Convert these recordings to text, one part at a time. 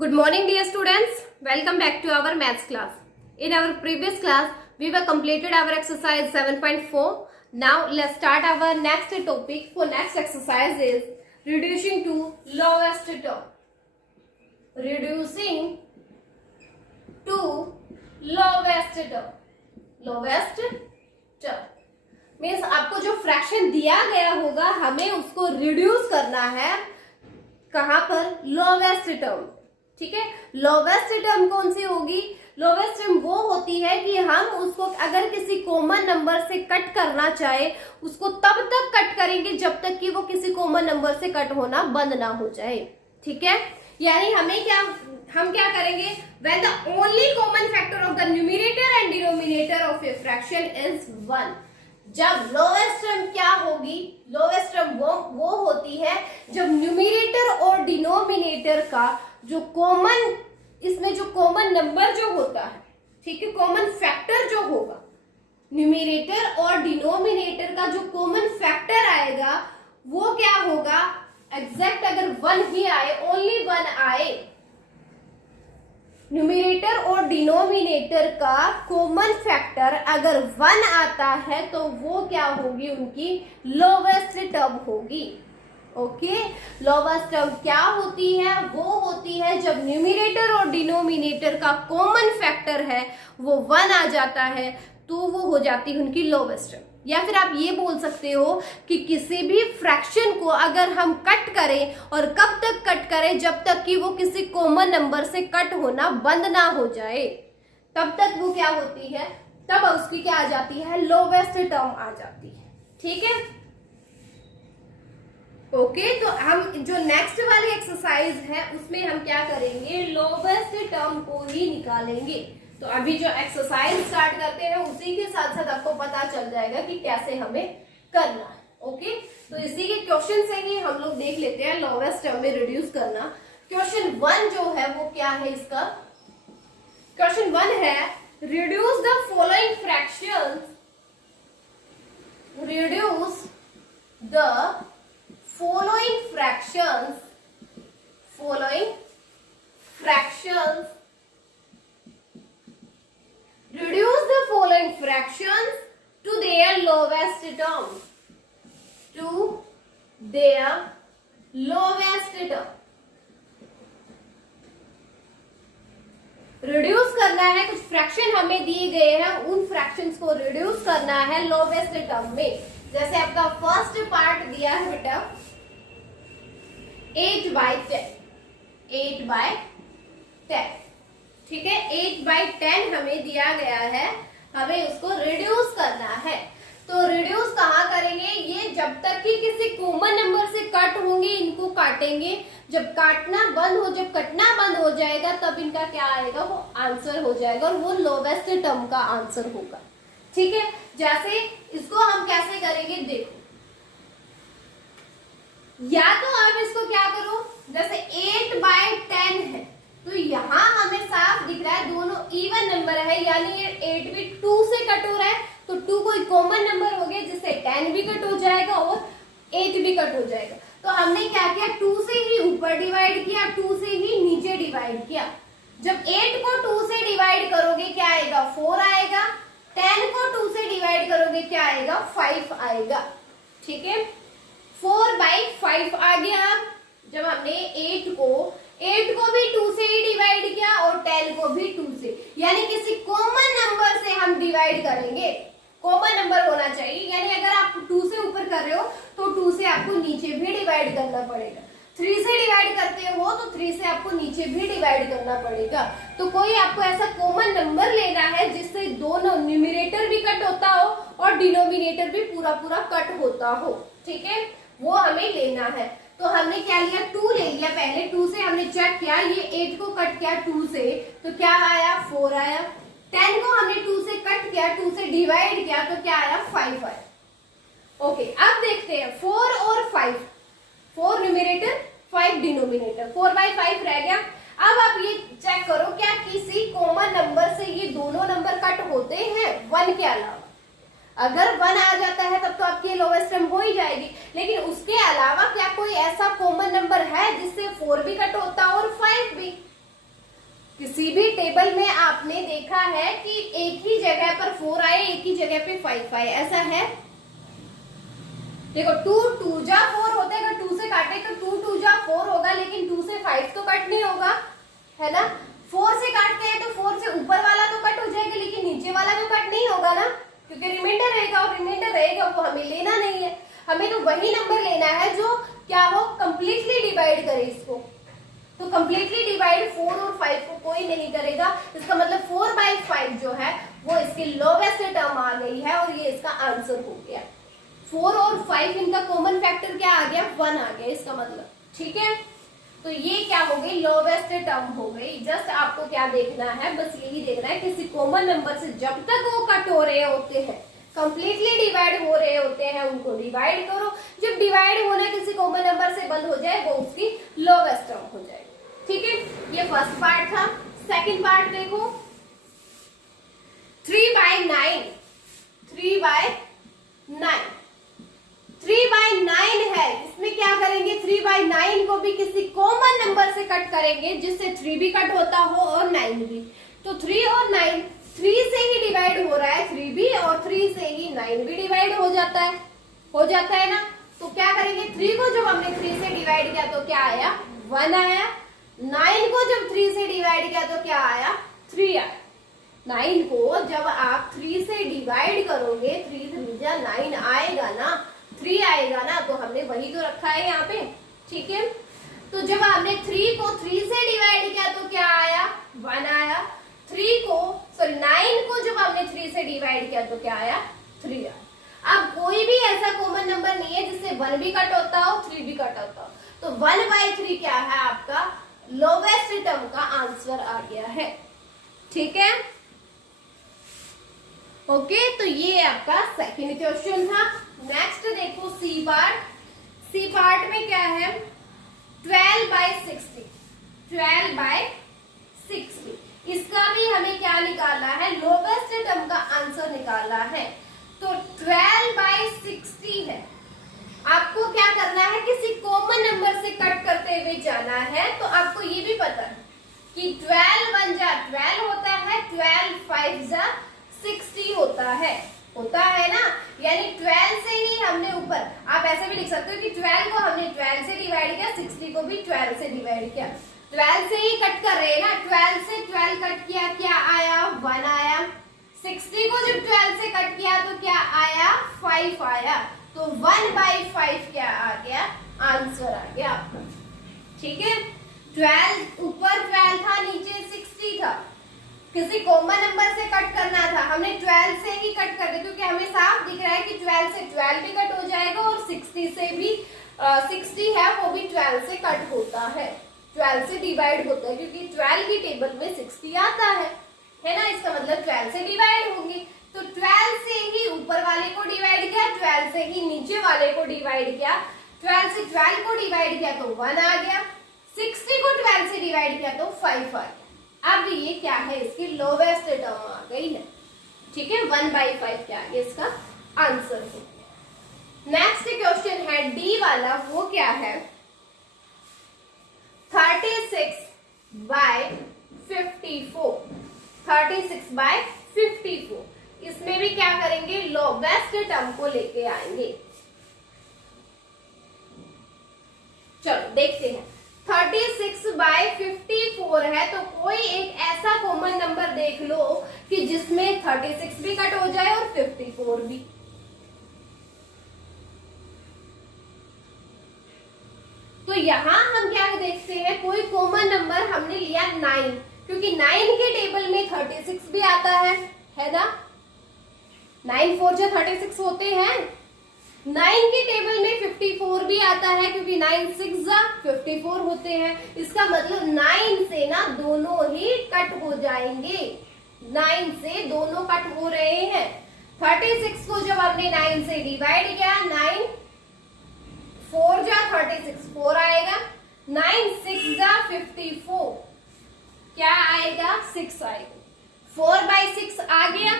Good morning, dear students. Welcome back to our maths class. In our previous class, we were completed our exercise 7.4. Now, let's start our next topic. For next exercise is reducing to lowest term. Reducing to lowest term. Lowest term means आपको जो fraction दिया गया होगा हमें उसको reduce करना है कहां पर? Lowest term. ठीक है, लोवेस्ट टर्म कौन सी होगी? लोवेस्ट टर्म वो होती है कि हम उसको अगर किसी कॉमन नंबर से कट करना चाहे उसको तब तक कट करेंगे जब तक कि वो किसी कॉमन नंबर से कट होना बंद ना हो जाए. ठीक है, यानी हम क्या करेंगे? When the only common factor of the numerator and denominator of a fraction is 1. जब लोवेस्ट टर्म क्या होगी? लोवेस्ट टर्म वो होती है जब न्यूमरेटर और डिनोमिनेटर का जो कॉमन, इसमें जो कॉमन नंबर जो होता है, ठीक है, कॉमन फैक्टर जो होगा, न्यूमरेटर और डिनोमिनेटर का जो कॉमन फैक्टर आएगा वो क्या होगा? एग्जैक्ट अगर 1 ही आए, ओनली 1 आए, न्यूमरेटर और डिनोमिनेटर का कॉमन फैक्टर अगर 1 आता है तो वो क्या होगी? उनकी लोवेस्ट टर्म होगी. ओके, लोवेस्ट टर्म क्या होती है? वो होती है जब न्यूमरेटर और डिनोमिनेटर का कॉमन फैक्टर है वो 1 आ जाता है तो वो हो जाती है उनकी लोवेस्ट टर्म. या फिर आप ये बोल सकते हो कि किसी भी फ्रैक्शन को अगर हम कट करें, और कब तक कट करें? जब तक कि वो किसी कॉमन नंबर से कट होना बंद ना हो जाए, तब तक वो क्या होती है? तब उसकी क्या आ जाती है? लोवेस्ट टर्म आ जाती है. ठीक है, ओके. तो हम जो नेक्स्ट वाली एक्सरसाइज है उसमें हम क्या करेंगे? लोवेस्ट टर्म को ही निकालेंगे. तो अभी जो एक्सरसाइज स्टार्ट करते हैं उसी के साथ साथ आपको पता चल जाएगा कि कैसे हमें करना है. ओके, तो इसी के क्वेश्चन से ही हम लोग देख लेते हैं लोवेस्ट टर्म में रिड्यूस करना. क्वेश्चन 1 जो है वो क्या है इसका? क्वेश्चन 1 है reduce the following fractions. Reduce the following fractions reduce the following fractions to their lowest term. Reduce करना है, कुछ फ्रैक्शन हमें दिए गए हैं, उन फ्रैक्शंस को रिड्यूस करना है लोवेस्ट टर्म में. जैसे आपका फर्स्ट पार्ट दिया है बेटा 8/10. ठीक है, 8/10 हमें दिया गया है, हमें उसको रिड्यूस करना है. तो रिड्यूस कहाँ करेंगे? ये जब तक कि किसी कॉमन नंबर से कट होंगे इनको काटेंगे. जब कटना बंद हो जाएगा तब इनका क्या आएगा? वो आंसर हो जाएगा और वो लोवेस्ट टर्म का आंसर होगा. ठीक है, जैसे इसको हम कैसे करेंगे देखो. या तो आप इसको क्या करो, जैसे 8/10 है तो यहाँ हमें साफ दिख रहा है दोनों इवन नंबर है, यानी ये 8 भी 2 से कट हो रहा है तो 2 कोई कॉमन नंबर हो गया जिससे 10 भी कट हो जाएगा और 8 भी कट हो जाएगा. तो हमने क्या किया? 2 से ही ऊपर डिवाइड किया, 2 से ही नीचे डिवाइड किया. जब 8 को 2 से डिवाइड करोगे क्या आएगा? 4 आएगा. 10 को 2 से डिवाइड करोगे क्या आएगा? 5 आएगा. ठीक है, 4/5 आ गया. जब हमने 8 को भी 2 से ही डिवाइड किया और 10 को भी 2 से, यानी किसी कॉमन नंबर से हम डिवाइड करेंगे. कॉमन नंबर होना चाहिए, यानी अगर आप 2 से ऊपर कर रहे हो तो 2 से आपको न्यूमरेटर भी डिवाइड करना पड़ेगा. 3 से डिवाइड करते हो तो 3 से आपको नीचे भी डिवाइड करना पड़ेगा. तो कोई आपको ऐसा कॉमन नंबर लेना है जिससे दोनों न्यूमरेटर भी कट होता हो और डिनोमिनेटर भी पूरा कट होता हो. ठीक है, वो हमें लेना है. तो हमने क्या लिया? 2 ले लिया. पहले 2 से हमने चेक किया, ये 8 को कट किया 2 से तो क्या आया? 4 आया. 10 को हमने 2 से कट किया, 2 से डिवाइड किया तो क्या आया? 5 आया. ओके, अब देखते हैं 4 और 5. 4 न्यूमरेटर, 5 डिनोमिनेटर, 4/5 रह गया. अब आप ये चेक करो क्या किसी कॉमन नंबर से ये दोनों नंबर कट होते हैं 1 के अलावा? अगर 1 आ जाता है तब तो आपकी लोवेस्ट टर्म हो ही जाएगी, लेकिन उसके अलावा क्या कोई ऐसा कॉमन नंबर है जिससे 4 भी कट होता और 5 भी? किसी भी टेबल में आपने देखा है कि एक ही जगह पर 4 आए, एक ही जगह पे 5 आए, ऐसा है? देखो 2 2 जा 4 होते हैं, अगर 2 से काटे तो 2 2 जा 4 होगा, लेकिन 2 से 5 तो कट नहीं होगा, है ना? 4 से काटते हैं तो 4 से ऊपर वाला तो कट हो जाएगा, लेकिन नीचे वाला तो कट नहीं होगा ना, क्योंकि रिमाइंडर रहेगा, और रिमाइंडर रहेगा वो हमें लेना नहीं है। हमें तो वही नंबर लेना है जो क्या हो, कंप्लीटली डिवाइड करे इसको। तो कंप्लीटली डिवाइड 4 और 5 को कोई नहीं करेगा, इसका मतलब 4/5 जो है वो इसकी लोवेस्ट टर्म आ गई है, और ये इसका आंसर हो गया। 4 और 5 इनका कॉमन फैक्टर क्या आ गया, 1 आ गया इसका मतलब, ठीक है? तो ये क्या हो गई, लोवेस्ट टर्म हो गई। जस्ट आपको क्या देखना है, बस यही देखना है, किसी कॉमन नंबर से जब तक वो कट हो रहे होते हैं, कंप्लीटली डिवाइड हो रहे होते हैं, उनको डिवाइड करो। जब डिवाइड होना किसी कॉमन नंबर से बंद हो जाए, वो उसकी लोवेस्ट टर्म हो जाएगी, ठीक है? ये फर्स्ट पार्ट था। सेकंड पार्ट देखो, 3/9, 3/9, 3/9 है। इसमें क्या करेंगे, 3/9 को भी किसी कॉमन नंबर से कट करेंगे, जिससे 3 भी कट होता हो और 9 भी। तो 3 और 9, 3 से ही डिवाइड हो रहा है 3 भी, और 3 से ही 9 भी डिवाइड हो जाता है ना? तो क्या करेंगे, 3 को जब हमने 3 से डिवाइड किया तो क्या आया, 1 आया। 9 को जब 3 से डिवाइड किया तो क्या आया, 3 आया। 9 को जब आप 3 से डिवाइड करोगे, 3 3 जा 9 आएगा ना, 3 आएगा ना, तो हमने वही तो रखा है यहाँ पे, ठीक है? तो जब हमने 3 को 3 से डिवाइड किया तो क्या आया, 1 आया। 9 को जब हमने 3 से डिवाइड किया तो क्या आया, 3 आया। अब कोई भी ऐसा कॉमन नंबर नहीं है जिससे 1 भी कट होता हो, 3 भी कट होता हो, तो 1/3 क्या है, आपका लोवेस्ट टर्म का आंसर आ गया है, ठीक है? ओके, तो ये आपका सेकंड क्वेश्चन था। नेक्स्ट देखो सी पार्ट। सी पार्ट में क्या है, 12/60, 12/60। इसका भी हमें क्या निकालना है, लोवेस्ट टर्म का आंसर निकालना है। तो 12/60 है, आपको क्या करना है, किसी कॉमन नंबर से कट करते हुए जाना है। तो आपको ये भी पता है कि 12 1 जा 12 होता है, 12 5 जा 60 होता है ना? यानी 12 से ही हमने ऊपर, आप ऐसे भी लिख सकते हो कि 12 को हमने 12 से डिवाइड किया, 60 को भी 12 से डिवाइड किया। 12 से ही कट कर रहे हैं ना, 12 से 12 कट किया, क्या आया, 1 आया। 60 को जब 12 से कट किया तो क्या आया, 5 आया। तो 1/5 क्या आ गया, आंसर आ गया आपका, ठीक है? 12 ऊपर 12 था, नीचे 60 था, किसी कॉमन नंबर से कट करना था, हमने 12 से ही कट कर दिया, क्योंकि हमें साफ दिख रहा है कि 12 से 12 भी कट हो जाएगा, और 60 से भी 60 है वो भी 12 से कट होता है, 12 से डिवाइड होता है, क्योंकि 12 की टेबल में 60 आता है ना? इसका मतलब 12 से डिवाइड होंगे। तो 12 से ही ऊपर वाले को डिवाइड किया, 12 से ही नीचे वाले को डिवाइड किया, 12 से 12 को डिवाइड किया तो 1 आ गया, 60 को 12 से डिवाइड किया तो 5 आ गया। अब ये क्या है, इसकी लोवेस्ट टर्म आ गई है, ठीक है? 1/5 क्या है इसका आंसर है। नेक्स्ट क्वेश्चन है डी वाला, वो क्या है, 36/54, 36/54। इसमें भी क्या करेंगे, लोवेस्ट टर्म को लेके आएंगे। चलो देखते हैं। 36/54 है, तो कोई एक ऐसा कॉमन नंबर देख लो कि जिसमें 36 भी कट हो जाए और 54 भी। तो यहां हम क्या देखते हैं, कोई कॉमन नंबर हमने लिया 9, क्योंकि 9 के टेबल में 36 भी आता है ना? 9 4 जा 36 होते हैं। 9 के टेबल में 54 भी आता है, क्योंकि 9 6 जा 54 होते हैं। इसका मतलब 9 से ना दोनों ही कट हो जाएंगे, 9 से दोनों कट हो रहे हैं। 36 को जब हमने 9 से डिवाइड किया, 9 4 जा 36 4 आएगा, 9 6 जा 54 क्या आएगा, 6 आएगा, 4/6 आ गया।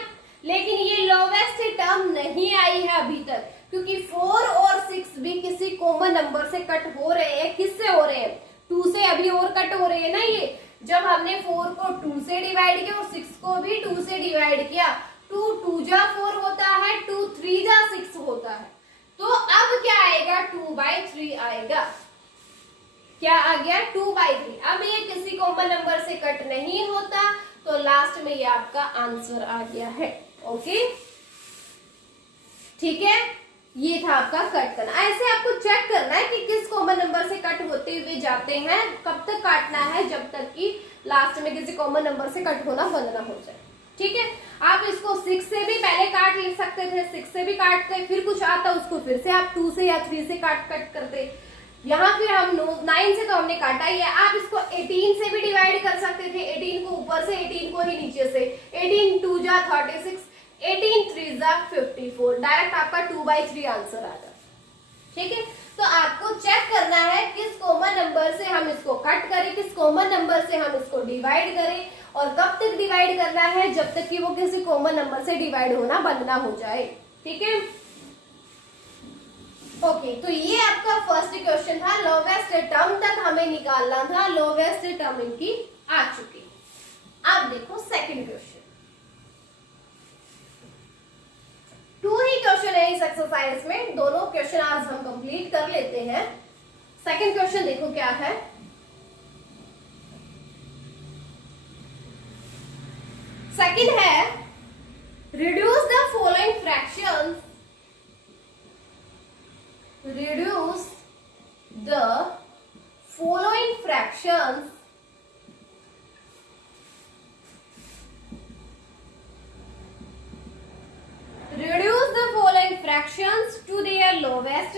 लेकिन ये लोवेस्ट टर्म नहीं आई है अभी तक, क्योंकि 4 और 6 भी किसी कॉमन नंबर से कट हो रहे हैं। किससे हो रहे हैं, 2 से अभी और कट हो रहे हैं ना, ये जब हमने 4 को 2 से डिवाइड किया और 6 को भी 2 से डिवाइड किया, 2 2 जा 4 होता है, 2 3 जा 6 होता है। तो अब क्या आएगा, 2/3 आएगा। क्या आ गया, 2/3। अब ये किसी कॉमन नंबर से कट नहीं होता, तो लास्ट में ये आपका आंसर आ गया है। ओके, ठीक है, ये था आपका कट करना। ऐसे आपको चेक करना है कि किस कॉमन नंबर से कट होते हुए जाते हैं, कब तक काटना है, जब तक कि लास्ट में किसी कॉमन नंबर से कट होना बंद ना हो जाए। ठीक है, आप इसको 6 से भी पहले काट ले सकते थे, 6 से भी काटते, फिर कुछ आता उसको फिर से आप 2 से या 3 से कट करते। यहाँ फिर हम 9 से तो हमने काटा ही है, आप इसको 18 से भी डिवाइड कर सकते थे, 18 को ऊपर से 18 को ही नीचे से, 18 2 जा 36, 18 3 जा 54, डायरेक्ट आपका 2/3 आंसर आ जाता। ठीक है, तो आपको चेक करना है किस कॉमन नंबर से हम इसको कट करें, किस कॉमन नंबर से हम इसको डिवाइड करें, और कब तक डिवाइड करना है, जब तक कि वो किसी कॉमन नंबर से डिवाइड होना बंद ना हो जाए। ठीक है, ओके, तो ये आपका फर्स्ट क्वेश्चन था, लोवेस्ट टर्म तक हमें निकालना था, लोवेस्ट टर्म इनकी आ चुकी। अब देखो सेकंड क्वेश्चन, 2 ही क्वेश्चन है इस एक्सरसाइज में, दोनों क्वेश्चन आज हम कंप्लीट कर लेते हैं। सेकंड क्वेश्चन देखो क्या है, सेकंड है, reduce the following fractions, reduce the following fractions to their lowest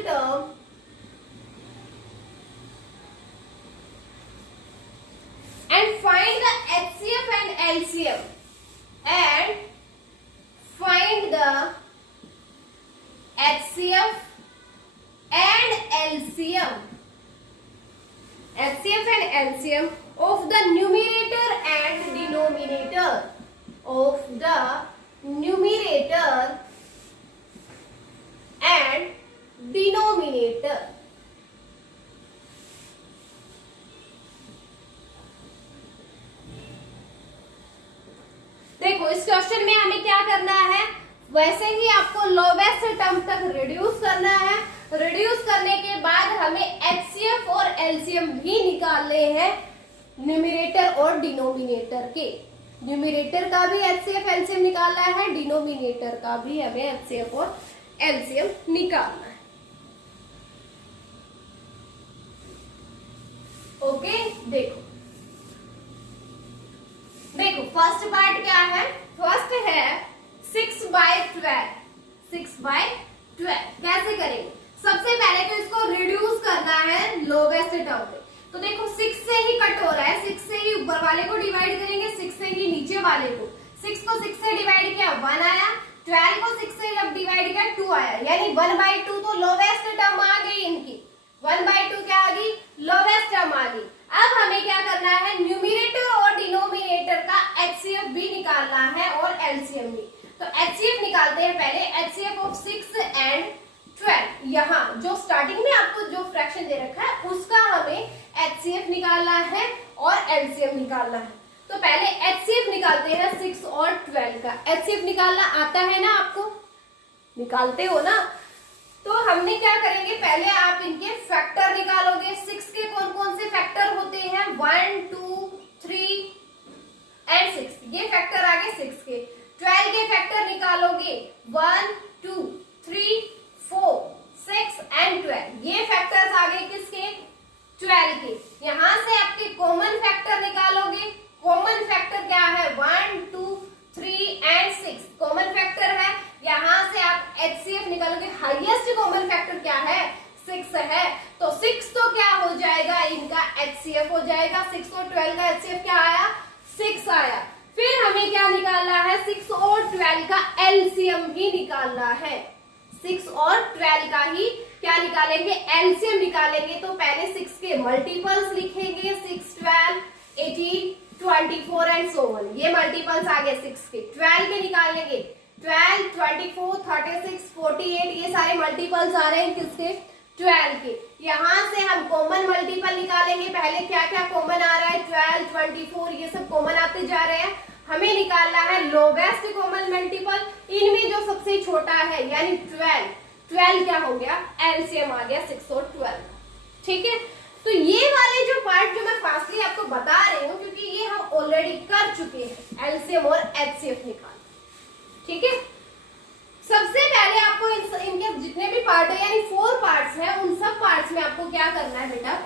term, and find the HCF and LCM, and find the HCF and LCM of the numerator and denominator, of the numerator and denominator। देखो इस question में हमें क्या करना है, वैसे ही आपको lowest term तक रिड्यूस करना है। रिड्यूस करने के बाद हमें HCF और LCM भी निकालने हैं, न्यूमरेटर और डिनोमिनेटर के। न्यूमरेटर का भी HCF LCM निकालना है, डिनोमिनेटर का भी हमें HCF और LCM निकालना है। ओके, देखो फर्स्ट पार्ट क्या है, फर्स्ट है 6/12। 6/12 कैसे करेंगे, सबसे पहले तो इसको रिड्यूस करना है लोवेस्ट टर्म पे। तो देखो 6 से ही कट हो रहा है, 6 से ही ऊपर वाले को डिवाइड करेंगे, 6 से ही नीचे वाले को। 6 को 6 से डिवाइड किया 1 आया, 12 को 6 से जब डिवाइड किया 2 आया, यानी 1/2 तो लोवेस्ट टर्म आ गई इनकी। 1/2 क्या आ गई, लोवेस्ट टर्म आ गई। अब हमें क्या करना है, न्यूमरेटर और डिनोमिनेटर का HCF भी निकालना है और LCM भी। तो HCF निकालते हैं पहले, HCF ऑफ 6 एंड 12। यहाँ जो स्टार्टिंग में आपको जो फ्रैक्शन दे रखा है उसका हमें HCF निकालना है और LCM निकालना है। तो पहले HCF निकालते हैं 6 और 12 का। HCF निकालना आता है ना आपको, निकालते हो ना। तो हमने क्या करेंगे, पहले आप इनके फैक्टर निकालोगे। 6 के कौन कौन से फैक्टर होते हैं, 1 2 3 एंड 6, ये फैक्टर आ गए 6 के। 12 के फैक्टर निकालोगे, 1 2 3 4 6 एंड 12, ये फैक्टर्स आ गए किसके, 12 के। यहां से आपके कॉमन फैक्टर निकालोगे। कॉमन फैक्टर क्या है, 1 2 3 एंड 6 कॉमन फैक्टर है। यहां से आप HCF निकालोगे, हाईएस्ट कॉमन फैक्टर क्या है, 6 है। तो 6 तो क्या हो जाएगा, इनका HCF हो जाएगा। 6 और 12 का HCF क्या आया, 6 आया। फिर हमें क्या निकालना है, 6 और 12 का LCM भी निकालना है। 6 और 12 का ही क्या निकालेंगे, LCM निकालेंगे। तो पहले 6 के मल्टीपल्स लिखेंगे, 6 12 18 24 एंड सो ऑन, ये मल्टीपल्स आ गए 6 के। 12 के निकालेंगे, 12 24 36 48, ये सारे मल्टीपल्स आ रहे हैं किसके, 12 के। यहाँ से हम कॉमन मल्टीपल निकालेंगे। पहले क्या क्या कॉमन आ रहा है, 12, 24, ये सब कॉमन आते जा रहे हैं। हमें निकालना है लोवेस्ट कॉमन मल्टीपल, इनमें जो सबसे छोटा है यानी 12 क्या हो गया, एलसीएम आ गया 6 और 12। ठीक है, तो ये वाले जो पार्ट जो मैं फास्टली आपको बता रही हूँ, क्योंकि ये हम ऑलरेडी कर चुके हैं, एलसीएम और एचसीएफ निकाल। ठीक है, सबसे पहले आपको इनके जितने भी पार्ट है यानी 4 पार्ट्स हैं, उन सब पार्ट्स में आपको क्या करना है बेटा,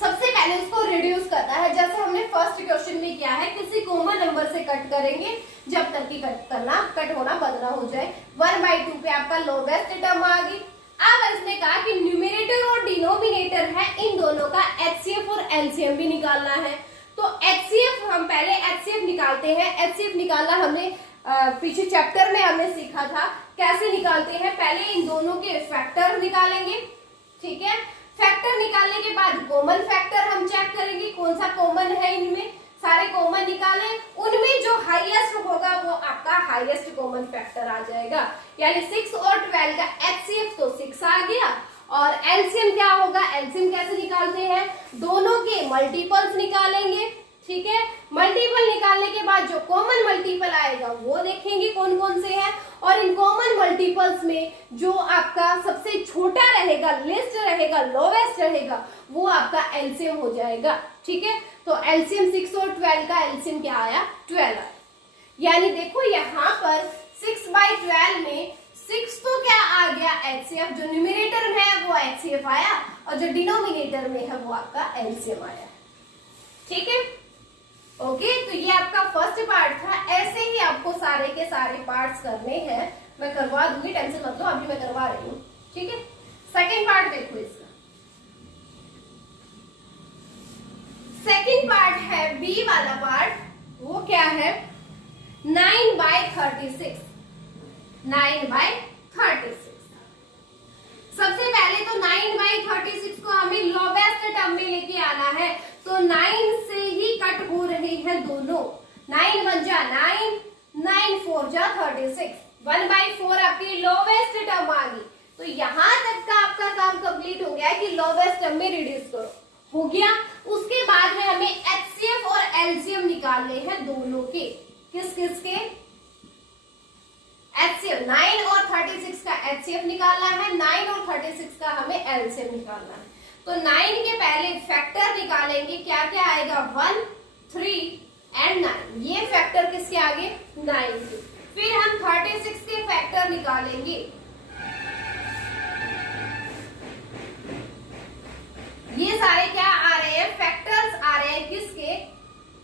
सबसे पहले उसको रिड्यूस करना है। जैसे हमने फर्स्ट क्वेश्चन में किया है, किसी कॉमन नंबर से कट करेंगे जब तक कि कट होना बंद ना हो जाए। 1/2 पे आपका लोवेस्ट टर्म आ गई। अब इसने कहा कि न्यूमरेटर और डिनोमिनेटर है, इन दोनों का एचसीएफ और एलसीएम भी निकालना है। तो एचसीएफ हम पहले एचसीएफ निकालते हैं। एचसीएफ निकालना हमने पीछे चैप्टर में हमने सीखा था कैसे निकालते हैं। पहले इन दोनों के फैक्टर निकालेंगे। ठीक है, फैक्टर निकालने के बाद कॉमन फैक्टर हम चेक करेंगे कौन सा कॉमन है, इनमें सारे कॉमन निकाले, उनमें जो हाईएस्ट होगा वो आपका हाईएस्ट कॉमन फैक्टर आ जाएगा। यानी 6 और 12 का एचसीएफ तो 6 आ गया, और एलसीएम क्या होगा, एलसीएम कैसे निकालते हैं, दोनों के मल्टीपल्स निकालेंगे। ठीक है, मल्टीपल निकालने के बाद जो कॉमन मल्टीपल आएगा वो देखेंगे कौन कौन से हैं, और इन कॉमन मल्टीपल्स में जो आपका सबसे छोटा रहेगा, लिस्ट रहेगा, लोवेस्ट रहेगा, वो आपका एलसीएम हो जाएगा। ठीक है, तो एलसीएम 6 और 12 का एलसीएम क्या आया, 12 आया। यानी देखो यहाँ पर 6/12 में 6 तो क्या आ गया एचसीएफ, जो न्यूमरेटर में है वो एचसीएफ आया, और जो डिनोमिनेटर में है वो आपका एलसीएम आया। ठीक है, ओके, तो ये आपका फर्स्ट पार्ट था। ऐसे ही आपको सारे के सारे पार्ट्स करने हैं, मैं करवा दूंगी, टेंशन मत लो, अभी मैं करवा रही हूँ। ठीक है, सेकंड पार्ट देखो इसका। सेकंड पार्ट है बी वाला पार्ट, वो क्या है, 9/36। 9/36 सबसे पहले तो 9/36 को हमें लोवेस्ट टर्म में लेके आना है। तो 9 से ही कट हो रहे हैं दोनों। 9 1 जा 9, 9 4 जा 36, 1/4 आपकी लोवेस्ट टर्म आ गई। तो यहां तक का आपका काम कंप्लीट हो गया कि लोवेस्ट टर्म में रिड्यूस करो, हो गया। उसके बाद में हमें एचसीएफ और एलसीएम निकालने हैं दोनों के। किस किस के, एचसीएफ 9 और 36 का एचसीएफ निकालना है, 9 और 36 का हमें एलसीएम निकालना है। तो 9 के पहले फैक्टर निकालेंगे, क्या क्या आएगा, 1, 3 एंड 9। ये फैक्टर किसके आगे, 9 के। फिर हम 36 के फैक्टर निकालेंगे। ये सारे क्या आ रहे हैं, फैक्टर्स आ रहे हैं किसके,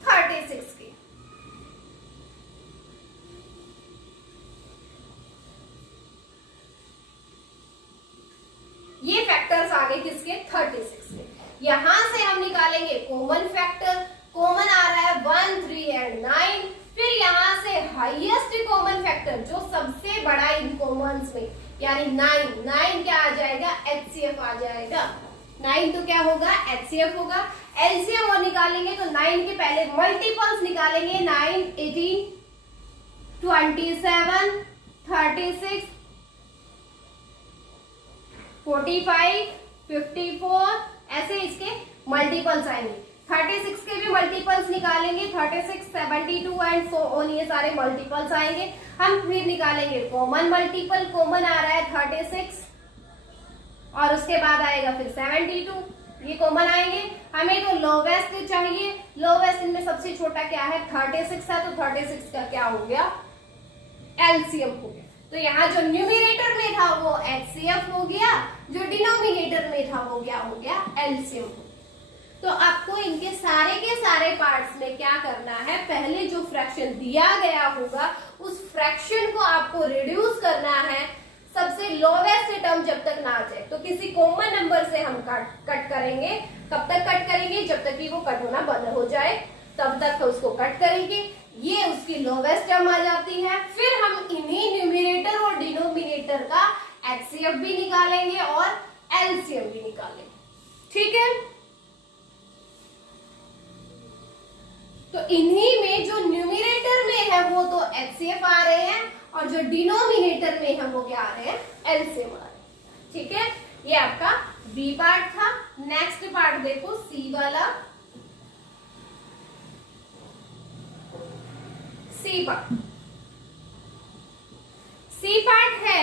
36 के। ये फैक्टर्स आ गए किसके, 36 के। यहां से हम निकालेंगे कॉमन फैक्टर। कॉमन आ रहा है 1, 3 एंड 9। फिर यहां से हाईएस्ट कॉमन फैक्टर जो सबसे बड़ा इन कॉमन्स में, यानी 9 क्या आ जाएगा, एचसीएफ आ जाएगा। 9 तो क्या होगा, एचसीएफ होगा। एलसीएम और निकालेंगे तो 9 के पहले मल्टीपल्स निकालेंगे, 9, 18, 27, 36, 45, 54, ऐसे इसके मल्टीपल्स आएंगे। 36 के भी मल्टीपल्स निकालेंगे, 36, 72 एंड सो ऑन, ये सारे मल्टीपल्स आएंगे। हम फिर निकालेंगे कॉमन मल्टीपल। कॉमन आ रहा है 36 और उसके बाद आएगा फिर 72, ये कॉमन आएंगे। हमें तो लोवेस्ट चाहिए, लोवेस्ट इनमें सबसे छोटा क्या है, 36 है, तो 36 का क्या हो गया, एलसीएम हो गया। तो यहाँ जो न्यूमरेटर में था वो एचसीएफ हो गया, जो डिनोमिनेटर में था वो क्या हो गया, एलसीएम हो गया। तो आपको इनके सारे के सारे पार्ट्स में क्या करना है, पहले जो फ्रैक्शन दिया गया होगा उस फ्रैक्शन को आपको रिड्यूस करना है सबसे लोवेस्ट टर्म जब तक ना आ जाए। तो किसी कॉमन नंबर से हम कट करेंगे। कब तक कट करेंगे, जब तक कि वो कट होना बंद हो जाए, तब तक उसको कट करेंगे। ये उसकी लोवेस्ट टर्म आ जाती है। फिर हम इन्हीं न्यूमरेटर और डिनोमिनेटर का एचसीएफ भी निकालेंगे और एलसीएम भी निकालेंगे। ठीक है, तो इन्हीं में जो न्यूमरेटर में है वो तो एचसीएफ आ रहे हैं और जो डिनोमिनेटर में है वो क्या आ रहे हैं, एलसीएम आ रहे हैं। ठीक है, ये आपका बी पार्ट था। नेक्स्ट पार्ट देखो सी वाला, सी पार्ट। सी पार्ट है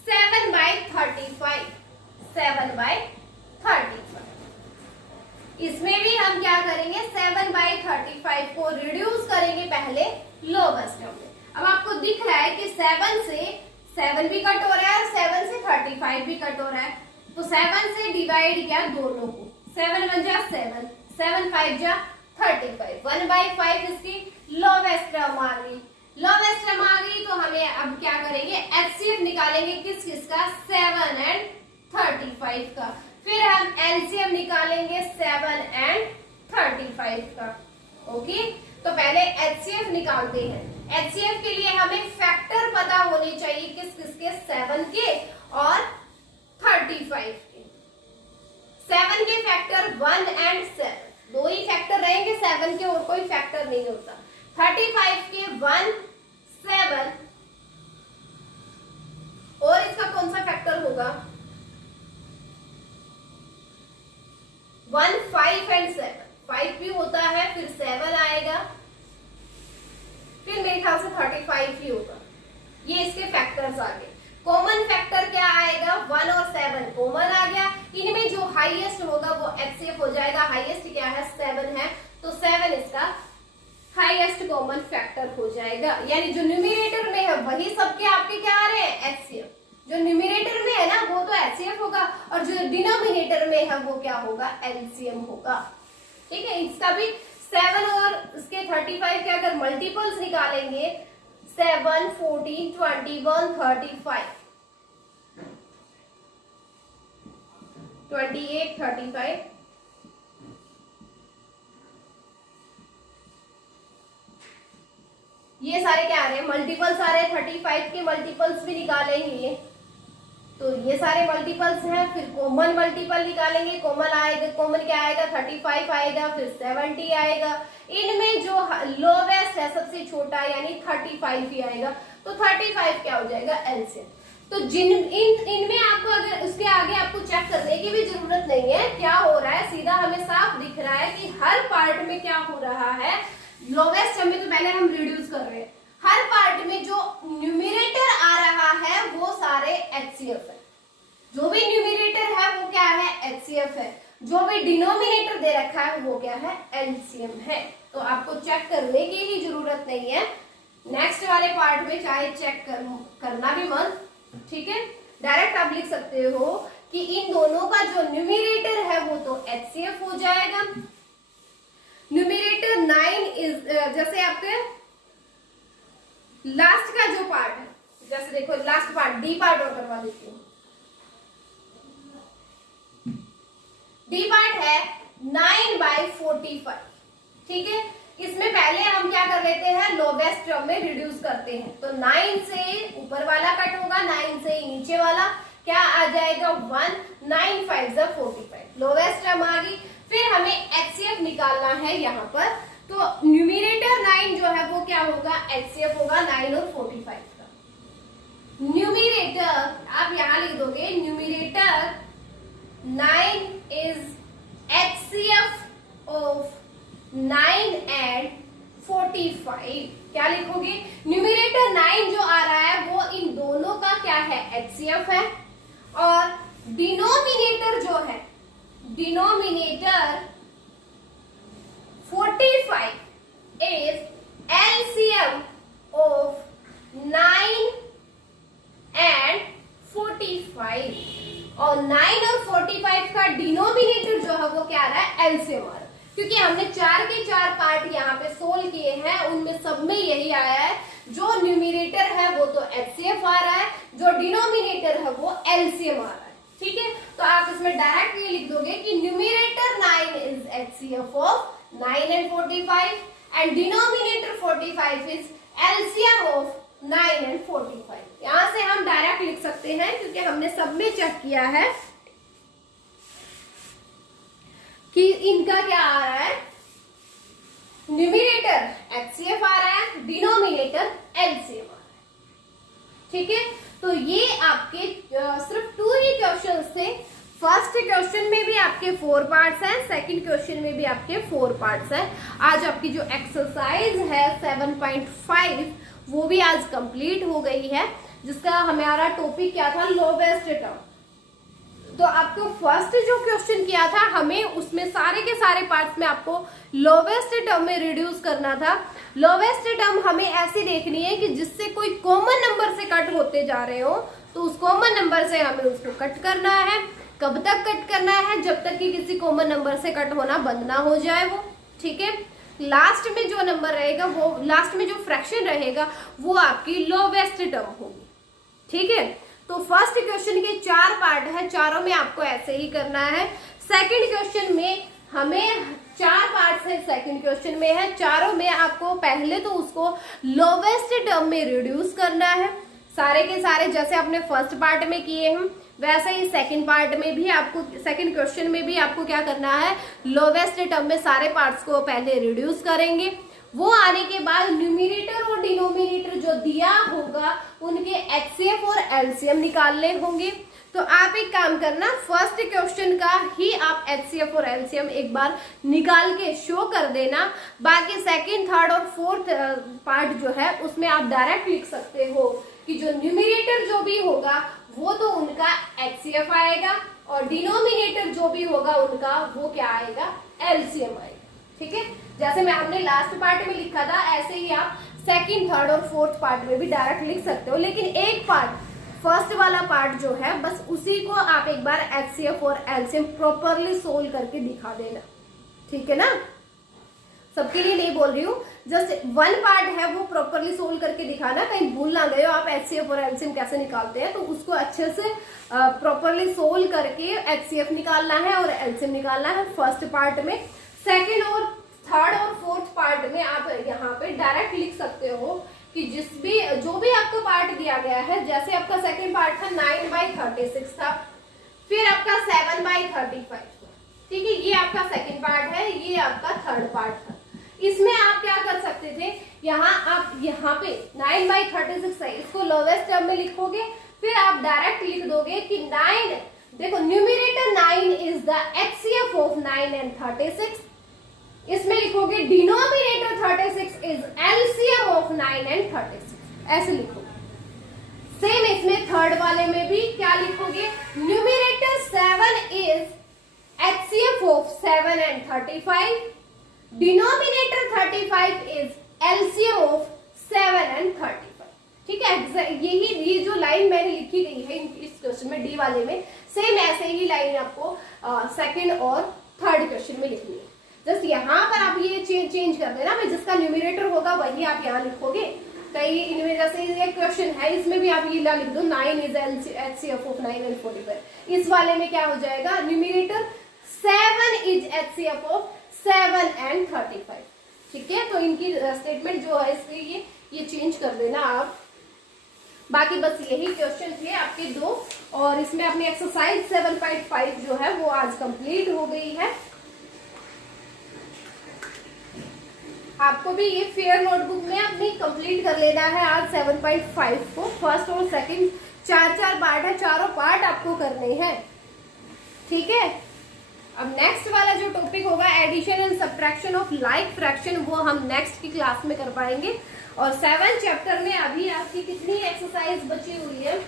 7/35, 7/35। इसमें भी हम क्या करेंगे, 7/35 को रिड्यूस करेंगे पहले लोवेस्ट टर्म में। अब आपको दिख रहा है कि 7 से 7 भी कट हो रहा है और 7 से 35 भी कट हो रहा है, तो 7 से डिवाइड किया दोनों को, 7 1 जा 7, 7 5 जा 35, 1/5 इसकी लोवेस्ट टर्म आ गई। लोवेस्ट टर्म आ गई तो हमें अब क्या करेंगे, एचसीएफ निकालेंगे किस किस का, 7 एंड 35 का। फिर हम एलसीएम निकालेंगे 7 एंड 35 का। ओके, तो पहले एचसीएफ निकालते हैं। एचसीएफ के लिए हमें फैक्टर पता होने चाहिए किस किस के, 7 के और 35 के। 7 के फैक्टर 1 एंड 7, दो ही फैक्टर रहेंगे 7 के, और कोई फैक्टर नहीं होता। 35 के 1 7, और इसका कौन सा फैक्टर होगा, 1 5 एंड 7, 5 भी होता है, फिर 7 आएगा, फिर मेरे ख्याल से 35 ही होगा। ये इसके फैक्टर्स आ गए। कॉमन फैक्टर क्या आएगा, 1 और 7 कॉमन आ गया। इनमें जो हाईएस्ट होगा वो एचसीएफ हो जाएगा। हाईएस्ट क्या है, 7 है, तो 7 इसका हाईएस्ट कॉमन फैक्टर हो जाएगा। यानी जो न्यूमरेटर में है वही सबके आपके क्या आ रहे हैं, एचसीएफ। जो न्यूमरेटर में है ना वो तो एचसीएफ होगा, और जो डिनोमिनेटर में है वो क्या होगा, एलसीएम होगा। ठीक है, इसका भी 7 और इसके 35 के अगर मल्टीपल्स निकालेंगे, 7 14 21 35 28 35, ये सारे क्या आ रहे हैं, मल्टीपल्स आ रहे हैं। 35 के मल्टीपल्स भी निकालेंगे तो ये सारे मल्टीपल्स हैं। फिर कॉमन मल्टीपल निकालेंगे, कॉमन आएगा, कॉमन क्या आएगा, 35 आएगा, फिर 70 आएगा। इनमें जो लोवेस्ट है सबसे छोटा यानी 35 ही आएगा, तो 35 क्या हो जाएगा, एलसीएम। तो जिन इनमें आपको अगर उसके आगे आपको चेक करने की भी जरूरत नहीं है, क्या हो रहा है, सीधा हमें साफ दिख रहा है कि हर पार्ट में क्या हो रहा है, लोवेस्ट में तो पहले हम रिड्यूस कर रहे हैं, हर पार्ट में जो न्यूमरेटर आ रहा है वो सारे एचसीएफ है। जो भी न्यूमरेटर है वो क्या है, एचसीएफ है। जो भी डिनोमिनेटर दे रखा है वो क्या है, एलसीएम है। तो आपको चेक करने की ही जरूरत नहीं है। नेक्स्ट वाले पार्ट में चाहे चेक करना भी मत, ठीक है, डायरेक्ट आप लिख सकते हो कि इन दोनों का जो न्यूमरेटर है वो तो एचसीएफ हो जाएगा। न्यूमरेटर 9 इज, जैसे आपके लास्ट का जो पार्ट है, जैसे देखो लास्ट पार्ट डी पार्ट और करवा देती हूँ। डी पार्ट है 9/45, ठीक है। इसमें पहले हम क्या कर लेते हैं, लोवेस्ट टर्म में रिड्यूस करते हैं। तो 9 से ऊपर वाला कट होगा, 9 से नीचे वाला क्या आ जाएगा, 1, 9 5 जा 45, लोवेस्ट टर्म आ गई। फिर हमें एचसीएफ निकालना है यहाँ पर, तो न्यूमरेटर 9 जो है वो क्या होगा, एचसीएफ होगा 9 और 45 का। न्यूमरेटर आप यहाँ लिख दोगे, numerator 9 is HCF of 9 and 45। क्या लिखोगे, न्यूमरेटर 9 जो आ रहा है वो इन दोनों का क्या है, एचसीएफ है, और डिनोमिनेटर जो है, denominator 45 is LCM of 9 and 45, और 9 और 45 का डिनोमिनेटर जो है वो क्या आ रहा है, एलसीएम आ रहा है। क्योंकि हमने 4 के 4 पार्ट यहाँ पे सोल्व किए हैं, उनमें सब में यही आया है, जो न्यूमरेटर है वो तो एचसीएफ आ रहा है, जो डिनोमिनेटर है वो एलसीएम आ रहा है। ठीक है, तो आप इसमें डायरेक्ट ये लिख दोगे कि numerator 9 is HCF of 9 and 45 and denominator 45 is LCM of 9 and 45। यहां से हम डायरेक्ट लिख सकते हैं क्योंकि हमने सब में चेक किया है कि इनका क्या आ रहा है, न्यूमरेटर एचसीएफ आ रहा है, डिनोमिनेटर एलसीएम आ रहा है। ठीक है, तो ये आपके सिर्फ 2 ही क्वेश्चन थे फर्स्ट क्वेश्चन में भी आपके 4 पार्ट्स हैं, सेकंड क्वेश्चन में भी आपके 4 पार्ट्स हैं। आज आपकी जो एक्सरसाइज है 7.5 वो भी आज कंप्लीट हो गई है, जिसका हमारा टॉपिक क्या था, लोवेस्ट टर्म। तो आपको फर्स्ट जो क्वेश्चन किया था हमें उसमें सारे के सारे पार्ट्स में आपको लोवेस्ट टर्म में रिड्यूस करना था। लोवेस्ट टर्म हमें ऐसी देखनी है कि जिससे कोई कॉमन नंबर से कट होते जा रहे हो, तो उस कॉमन नंबर से हमें उसको कट करना है। कब तक कट करना है, जब तक कि किसी कॉमन नंबर से कट होना बंद ना हो जाए वो, ठीक है। लास्ट में जो नंबर रहेगा वो, लास्ट में जो फ्रैक्शन रहेगा वो आपकी लोवेस्ट टर्म होगी, ठीक है। तो फर्स्ट क्वेश्चन के 4 पार्ट है, चारों में आपको ऐसे ही करना है। सेकंड क्वेश्चन में हमें 4 पार्ट्स है, सेकंड क्वेश्चन में है, चारों में आपको पहले तो उसको लोवेस्ट टर्म में रिड्यूस करना है, सारे के सारे जैसे आपने फर्स्ट पार्ट में किए हैं वैसे ही सेकंड पार्ट में भी आपको, सेकंड क्वेश्चन में भी आपको क्या करना है, लोवेस्ट टर्म में सारे पार्ट्स को पहले रिड्यूस करेंगे। वो आने के बाद न्यूमरेटर और डिनोमिनेटर जो दिया होगा उनके एचसीएफ और एलसीएम निकालने होंगे। तो आप एक काम करना, फर्स्ट क्वेश्चन का ही आप एचसीएफ और एलसीएम एक बार निकाल के शो कर देना। बाकी सेकंड, थर्ड और फोर्थ पार्ट जो है उसमें आप डायरेक्ट लिख सकते हो कि जो न्यूमरेटर जो भी होगा वो तो उनका एचसीएफ आएगा और डिनोमिनेटर जो भी होगा उनका वो क्या आएगा, एलसीएम आएगा, ठीक है। जैसे मैं आपने लास्ट पार्ट में लिखा था ऐसे ही आप सेकंड, थर्ड और फोर्थ पार्ट में भी डायरेक्ट लिख सकते हो, लेकिन एक पार्ट, फर्स्ट वाला पार्ट जो है बस उसी को आप एक बार एचसीएफ और एलसीएम प्रॉपरली सोल्व करके दिखा देना, ठीक है ना। सबके लिए नहीं बोल रही हूँ, जस्ट वन पार्ट है वो प्रॉपरली सोल्व करके दिखाना, कहीं भूल ना गए हो आप एचसीएफ और एलसीएम कैसे निकालते हैं। तो उसको अच्छे से प्रॉपरली सोल्व करके एचसीएफ निकालना है और एलसीएम निकालना है फर्स्ट पार्ट में। सेकंड और थर्ड और फोर्थ पार्ट में आप यहाँ पे डायरेक्ट लिख सकते हो कि जो भी आपको पार्ट दिया गया है, जैसे आपका सेकंड पार्ट था 9/36 था, फिर आपका 7/35, ठीक है, ये आपका सेकंड पार्ट है, ये आपका थर्ड पार्ट था। इसमें आप क्या कर सकते थे, आप यहाँ पे 9/36 है, इसको लोवेस्ट टर्म में लिखोगे, फिर आप डायरेक्ट लिख दोगे कि 9, देखो numerator 9 is the HCF of 9 and 36, इसमें लिखोगे denominator 36 is LCM of 9 and 36, ऐसे लिखोगे। सेम इसमें थर्ड वाले में भी क्या लिखोगे, numerator 7 is HCF of 7 and 35, denominator 35 is LCM of 7 and 35, ठीक है। ये जो लाइन मैंने लिखी गई है इस क्वेश्चन में डी वाले में, सेम ऐसे ही लाइन आपको सेकंड और थर्ड क्वेश्चन में लिखनी है। जस्ट यहाँ पर आप ये चेंज कर देना, भाई जिसका न्यूमरेटर होगा वही आप यहाँ लिखोगे। कई इनमें जैसे ये क्वेश्चन है इसमें भी आप ये लिख दो 9 इज एचसीएफ ऑफ 9 and 45, इस वाले में क्या हो जाएगा, numerator 7 is HCF of 7 and 35, ठीक है। तो इनकी स्टेटमेंट जो है इसके ये चेंज कर देना आप। बाकी बस यही क्वेश्चन थे आपके 2, और इसमें अपनी एक्सरसाइज 7.5 जो है वो आज कंप्लीट हो गई है। आपको भी ये फेयर नोटबुक में अपनी कंप्लीट कर लेना है आज 7.5 को, फर्स्ट और सेकंड 4 पार्ट है, चारों पार्ट आपको करने हैं, ठीक है। अब नेक्स्ट वाला जो टॉपिक होगा addition and subtraction of like fraction, वो हम नेक्स्ट की क्लास में कर पाएंगे। और 7 चैप्टर में अभी आपकी कितनी एक्सरसाइज बची हुई है,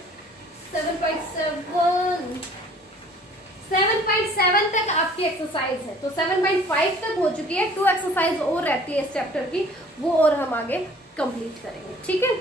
7.7 तक आपकी एक्सरसाइज है, तो 7.5 तक हो चुकी है, 2 एक्सरसाइज और रहती है इस चैप्टर की, वो और हम आगे कंप्लीट करेंगे, ठीक है।